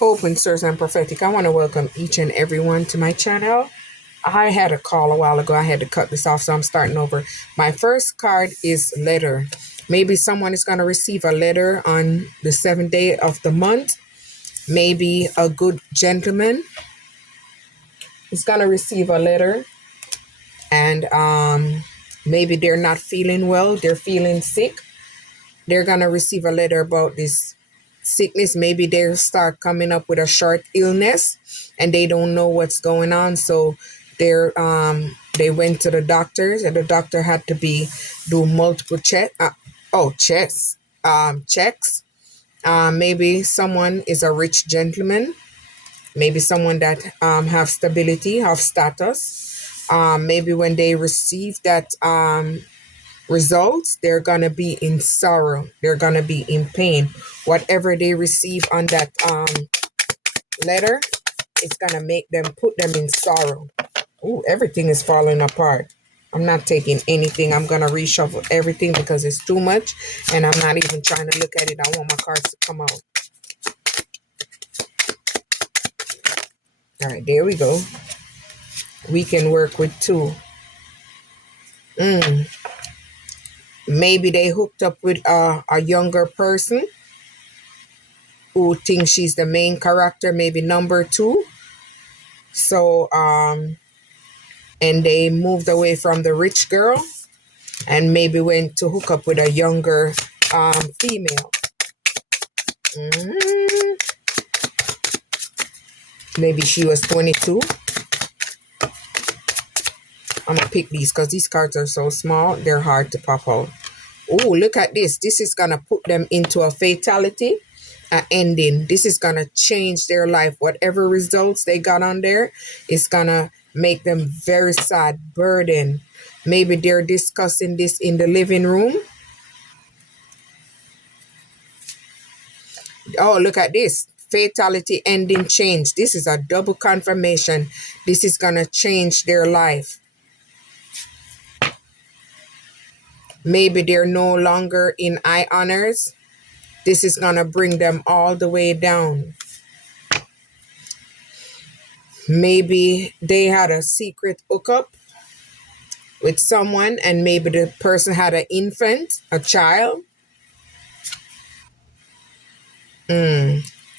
Open Source and Prophetic. I want to welcome each and everyone to my channel. I had a call a while ago. I had to cut this off, so I'm starting over. My first card is letter. Maybe someone is going to receive a letter on the 7th day of the month. Maybe a good gentleman is going to receive a letter, and maybe they're not feeling well. They're feeling sick. They're going to receive a letter about this sickness. Maybe they start coming up with a short illness and they don't know what's going on, so they went to the doctors, and the doctor had to do multiple checks. Maybe someone is a rich gentleman, maybe someone that have stability, have status. Maybe when they receive that results, they're gonna be in sorrow, they're gonna be in pain. Whatever they receive on that letter, it's gonna make them, put them in sorrow. Ooh, everything is falling apart. I'm not taking anything. I'm gonna reshuffle everything because it's too much, and I'm not even trying to look at it. I want my cards to come out. All right, there we go. We can work with two. Maybe they hooked up with a younger person who thinks she's the main character, maybe number two. So, and they moved away from the rich girl and maybe went to hook up with a younger female. Maybe she was 22. I'm gonna pick these because these cards are so small, they're hard to pop out. Oh, look at this. This is gonna put them into a fatality, an ending. This is gonna change their life. Whatever results they got on there, it's gonna make them very sad, burdened. Maybe they're discussing this in the living room. Oh, look at this. Fatality, ending, change. This is a double confirmation. This is gonna change their life. Maybe they're no longer in high honors. This is gonna bring them all the way down. Maybe they had a secret hookup with someone, and maybe the person had an infant, a child.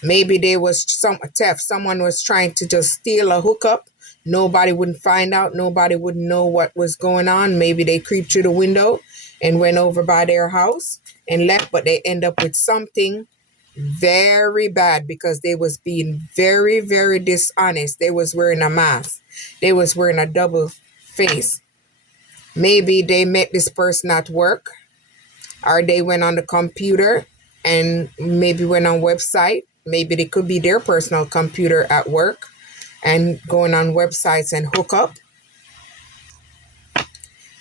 Maybe there was some theft. Someone was trying to just steal a hookup. Nobody wouldn't find out. Nobody would know what was going on. Maybe they creeped through the window and went over by their house and left, but they end up with something very bad because they was being very, very dishonest. They was wearing a mask. They was wearing a double face. Maybe they met this person at work, or they went on the computer and maybe went on website. Maybe they could be their personal computer at work and going on websites and hook up.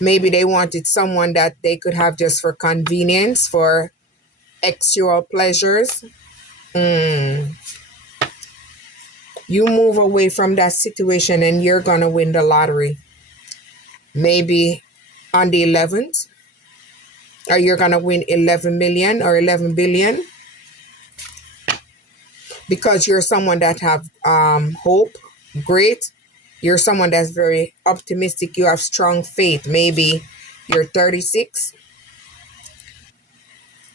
Maybe they wanted someone that they could have just for convenience, for sexual pleasures. You move away from that situation and you're gonna win the lottery. Maybe on the 11th, or you're gonna win 11 million or 11 billion, because you're someone that have hope. Great. You're someone that's very optimistic. You have strong faith. Maybe you're 36.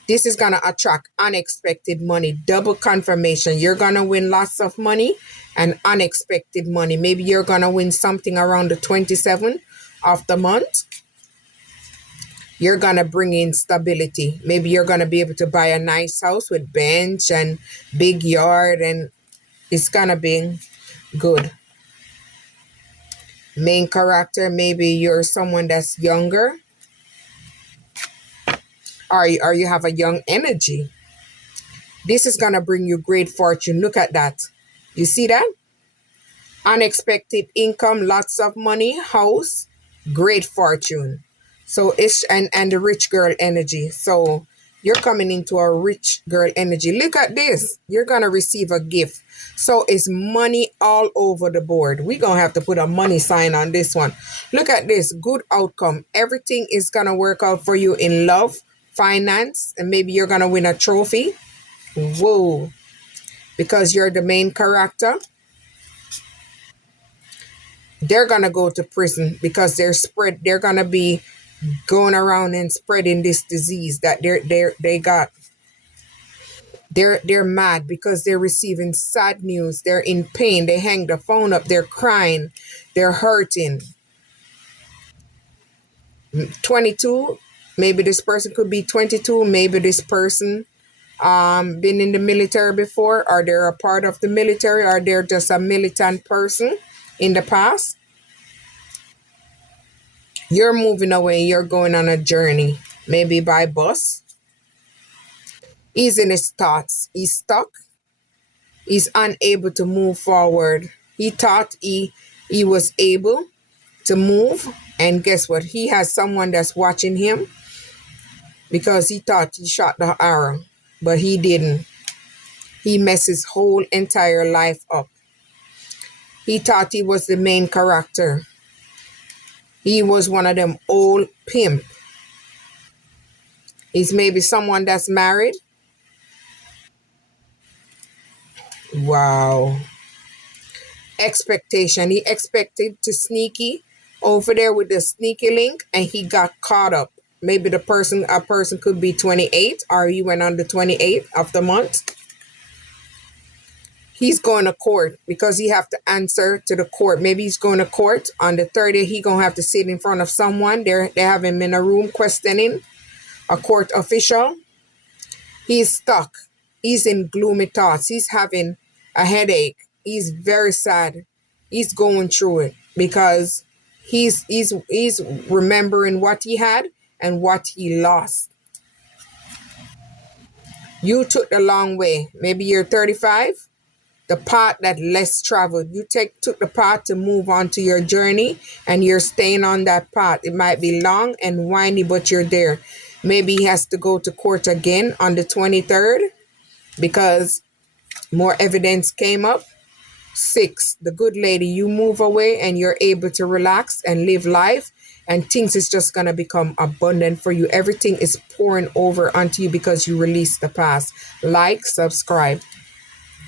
This is going to attract unexpected money. Double confirmation. You're going to win lots of money and unexpected money. Maybe you're going to win something around the 27th of the month. You're going to bring in stability. Maybe you're going to be able to buy a nice house with bench and big yard, and it's going to be good. Main character, maybe you're someone that's younger, or you have a young energy. This is going to bring you great fortune. Look at that. You see that? Unexpected income, lots of money, house, great fortune. So it's and the rich girl energy. So you're coming into a rich girl energy. Look at this. You're going to receive a gift. So it's money all over the board. We're going to have to put a money sign on this one. Look at this. Good outcome. Everything is going to work out for you in love, finance, and maybe you're going to win a trophy. Whoa. because you're the main character. They're gonna go to prison because they're gonna be going around and spreading this disease that they got. They're mad because they're receiving sad news. They're in pain. They hang the phone up. They're crying. They're hurting. 22. Maybe this person could be 22. Maybe this person been in the military before, or they're a part of the military, or they're just a militant person in the past. You're moving away. You're going on a journey, maybe by bus. He's in his thoughts. He's stuck. He's unable to move forward. He thought he was able to move, and guess what? He has someone that's watching him because he thought he shot the arrow, but he didn't. He messed his whole entire life up. He thought he was the main character. He was one of them old pimp. He's maybe someone that's married. Wow. Expectation. He expected to sneaky over there with the sneaky link, and he got caught up. Maybe a person could be 28, or he went on the 28th of the month. He's going to court because he have to answer to the court. Maybe he's going to court on the 30th. He gonna have to sit in front of someone. They have him in a room questioning a court official. He's stuck. He's in gloomy thoughts. He's having a headache. He's very sad. He's going through it because he's remembering what he had and what he lost. You took the long way. Maybe you're 35. The path that less traveled. You took the path to move on to your journey, and you're staying on that path. It might be long and windy, but you're there. Maybe he has to go to court again on the 23rd because more evidence came up. 6, the good lady, you move away and you're able to relax and live life, and things is just going to become abundant for you. Everything is pouring over onto you because you release the past. Like, subscribe.